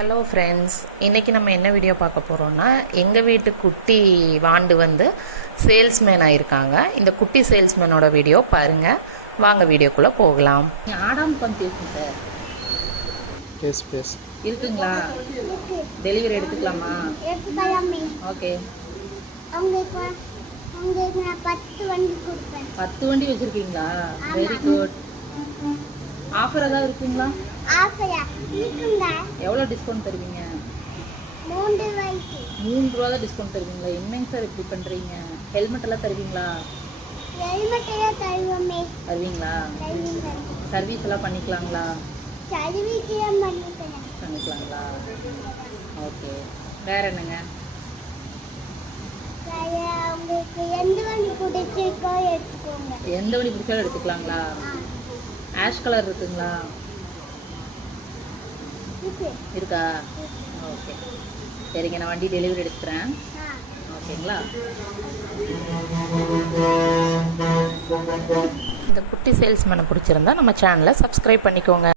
Hello friends, இன்றைக்கி நம்ம என்ன வீடியோ பார்க்க போகிறோன்னா, எங்கள் வீட்டு குட்டி வாண்டு வந்து சேல்ஸ்மேன் ஆகிருக்காங்க. இந்த குட்டி சேல்ஸ்மேனோட வீடியோ பாருங்கள். வாங்க வீடியோக்குள்ளே போகலாம். ஆடாம் கொஞ்சம் பேசுங்க சார். பேஸ் இருக்குங்களா? டெலிவரி எடுத்துக்கலாமா? ஓகே. 10 வண்டி வச்சுருக்கீங்களா? Very good. ஆஃபர் ஏதாவது இருக்குங்களா? எவ்வளோ டிஸ்கவுண்ட் தருவீங்க? 3 ரூபா தான் டிஸ்கவுண்ட் தருவீங்களா? என்னங்க சார் இப்படி பண்ணுறீங்க? ஹெல்மெட் எல்லாம் தருவீங்களா? தருவீங்களா? சர்வீஸ் எல்லாம் பண்ணிக்கலாங்களா? பண்ணிக்கலாங்களா? ஓகே. வேற என்னங்க? எந்த வண்டி பிடிச்சாலும் எடுத்துக்கலாங்களா? ஆஷ் கலர் இருக்குங்களா? இருக்கா? ஓகே, சரிங்க. நான் வண்டி டெலிவரி எடுத்துக்கிறேன். ஓகேங்களா? இந்த குட்டி சேல்ஸ்மேனை பிடிச்சிருந்தா நம்ம சேனலை சப்ஸ்கிரைப் பண்ணிக்கோங்க.